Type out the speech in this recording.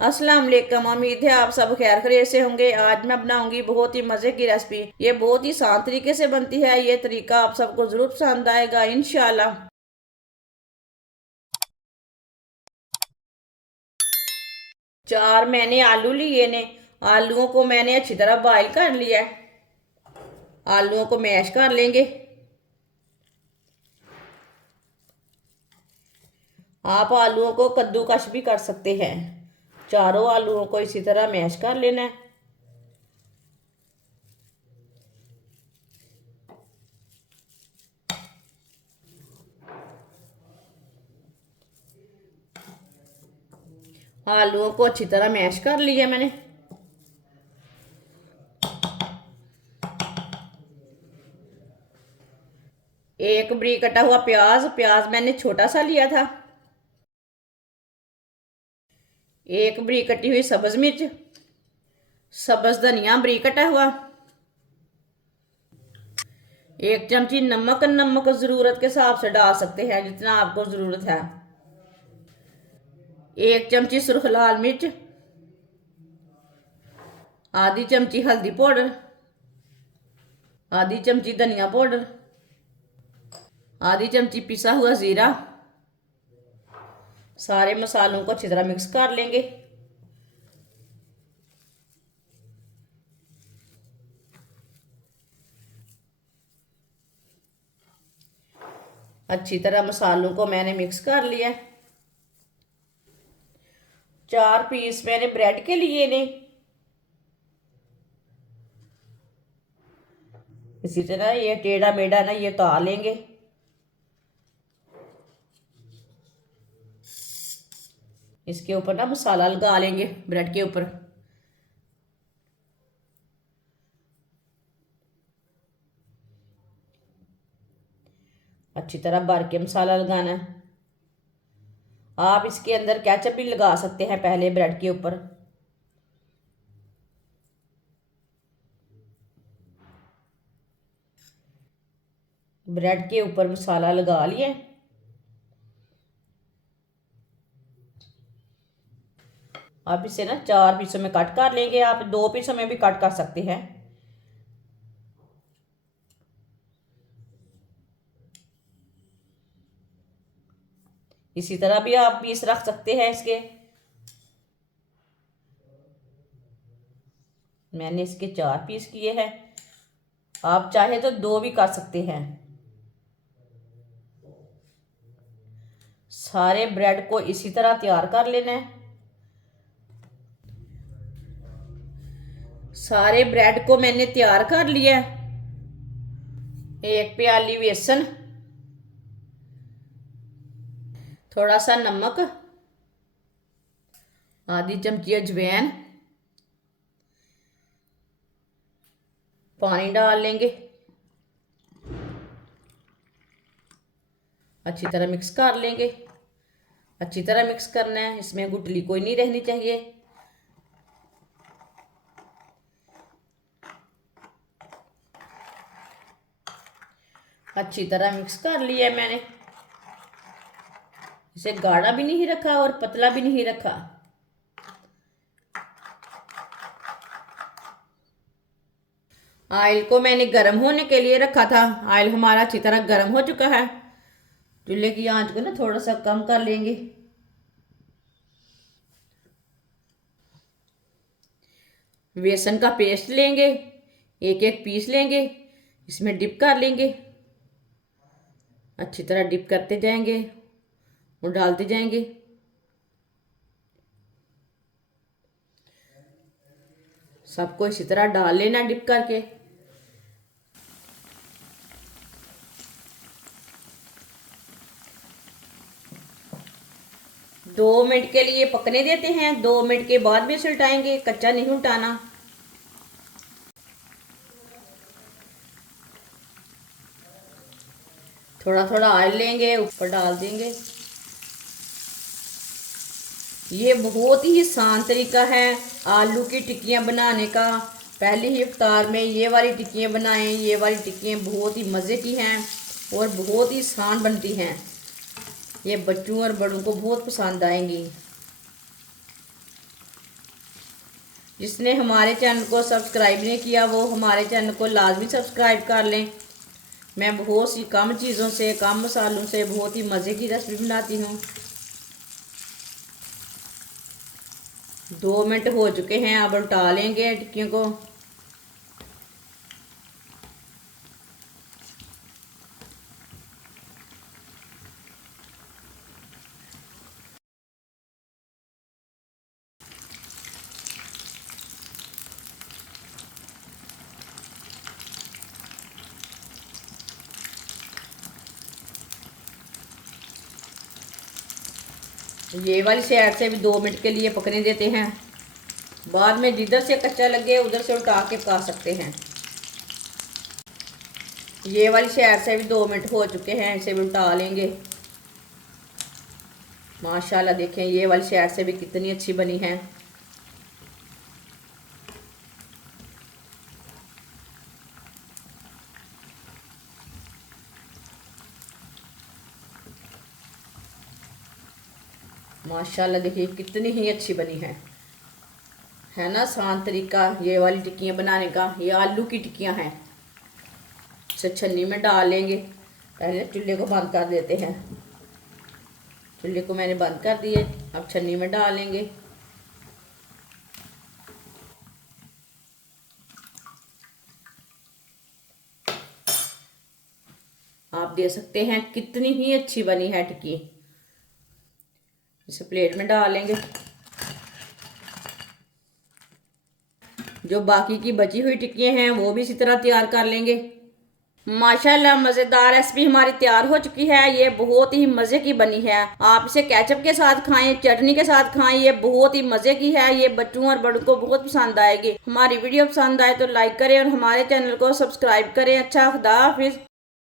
अस्सलाम वालेकुम। उम्मीद है आप सब खैर खैरियत से होंगे। आज मैं बनाऊंगी बहुत ही मज़े की रेसिपी। ये बहुत ही आसान तरीके से बनती है। ये तरीका आप सबको ज़रूर पसंद आएगा इंशाल्लाह। 4 मैंने आलू लिए ने। आलूओं को मैंने अच्छी तरह बॉईल कर लिया है। आलूओं को मैश कर लेंगे। आप आलूओं को कद्दूकश भी कर सकते हैं। चारों आलूओं को इसी तरह मैश कर लेना है। आलूओं को अच्छी तरह मैश कर लिया मैंने। एक बरीक कटा हुआ प्याज, प्याज मैंने छोटा सा लिया था। एक बरीक कटी हुई सब्ज मिर्च, सब्ज धनिया बरीक कटा हुआ। एक चमची नमक, नमक ज़रूरत के हिसाब से डाल सकते हैं जितना आपको ज़रूरत है। एक चमची सुर्ख लाल मिर्च, आधी चमची हल्दी पाउडर, आधी चमची धनिया पाउडर, आधी चमची पिसा हुआ ज़ीरा। सारे मसालों को अच्छी तरह मिक्स कर लेंगे। अच्छी तरह मसालों को मैंने मिक्स कर लिया। 4 पीस मैंने ब्रेड के लिए ने। इसी तरह ये टेढ़ा मेढ़ा ना ये उतार लेंगे। इसके ऊपर ना मसाला लगा लेंगे ब्रेड के ऊपर। अच्छी तरह भर के मसाला लगाना है। आप इसके अंदर केचप भी लगा सकते हैं पहले ब्रेड के ऊपर। ब्रेड के ऊपर मसाला लगा लिए। आप इसे ना 4 पीसों में कट कर लेंगे। आप 2 पीसों में भी कट कर सकते हैं। इसी तरह भी आप पीस रख सकते हैं इसके। मैंने इसके 4 पीस किए हैं। आप चाहे तो 2 भी कर सकते हैं। सारे ब्रेड को इसी तरह तैयार कर लेना है। सारे ब्रेड को मैंने तैयार कर लिया। एक प्याली बेसन, थोड़ा सा नमक, आधी चमची अजवाइन, पानी डाल लेंगे। अच्छी तरह मिक्स कर लेंगे। अच्छी तरह मिक्स करना है। इसमें गुठली कोई नहीं रहनी चाहिए। अच्छी तरह मिक्स कर लिया मैंने। इसे गाढ़ा भी नहीं रखा और पतला भी नहीं रखा। ऑयल को मैंने गर्म होने के लिए रखा था। ऑयल हमारा अच्छी तरह गर्म हो चुका है। चूल्हे की आंच को ना थोड़ा सा कम कर लेंगे। बेसन का पेस्ट लेंगे। एक एक पीस लेंगे। इसमें डिप कर लेंगे। अच्छी तरह डिप करते जाएंगे और डालते जाएंगे। सबको इसी तरह डाल लेना डिप करके। 2 मिनट के लिए पकने देते हैं। 2 मिनट के बाद भी इसे उल्टाएंगे, कच्चा नहीं उल्टाना। थोड़ा थोड़ा ऑयल लेंगे, ऊपर डाल देंगे। ये बहुत ही आसान तरीका है आलू की टिक्कियाँ बनाने का। पहले ही इफ्तार में ये वाली टिक्कियाँ बनाएं। ये वाली टिक्कियाँ बहुत ही मज़े की हैं और बहुत ही आसान बनती हैं। ये बच्चों और बड़ों को बहुत पसंद आएंगी। जिसने हमारे चैनल को सब्सक्राइब नहीं किया वो हमारे चैनल को लाजमी सब्सक्राइब कर लें। मैं बहुत सी कम चीज़ों से, कम मसालों से बहुत ही मज़े की रेसिपी बनाती हूँ। 2 मिनट हो चुके हैं, अब उल्टा लेंगे टिक्कियों को। ये वाली साइड से भी 2 मिनट के लिए पकने देते हैं। बाद में जिधर से कच्चा लगे उधर से उल्टा के पका सकते हैं। ये वाली साइड से भी 2 मिनट हो चुके हैं, इसे भी उल्टा लेंगे। माशाल्लाह देखें ये वाली साइड से भी कितनी अच्छी बनी है। माशाल्लाह देखिए कितनी ही अच्छी बनी है ना। आसान तरीका ये वाली टिक्कियाँ बनाने का। ये आलू की टिक्कियाँ हैं। इसे छन्नी में डाल लेंगे। पहले चूल्हे को बंद कर देते हैं। चूल्हे को मैंने बंद कर दिए, अब छन्नी में डालेंगे। आप देख सकते हैं कितनी ही अच्छी बनी है टिक्की। इसे प्लेट में डालेंगे। जो बाकी की बची हुई टिक्कियाँ हैं वो भी इसी तरह तैयार कर लेंगे। माशाल्लाह मज़ेदार रेसिपी हमारी तैयार हो चुकी है। ये बहुत ही मज़े की बनी है। आप इसे केचप के साथ खाएं, चटनी के साथ खाएं, ये बहुत ही मज़े की है। ये बच्चों और बड़ों को बहुत पसंद आएगी। हमारी वीडियो पसंद आए तो लाइक करें और हमारे चैनल को सब्सक्राइब करें। अच्छा, खुदा हाफिज़।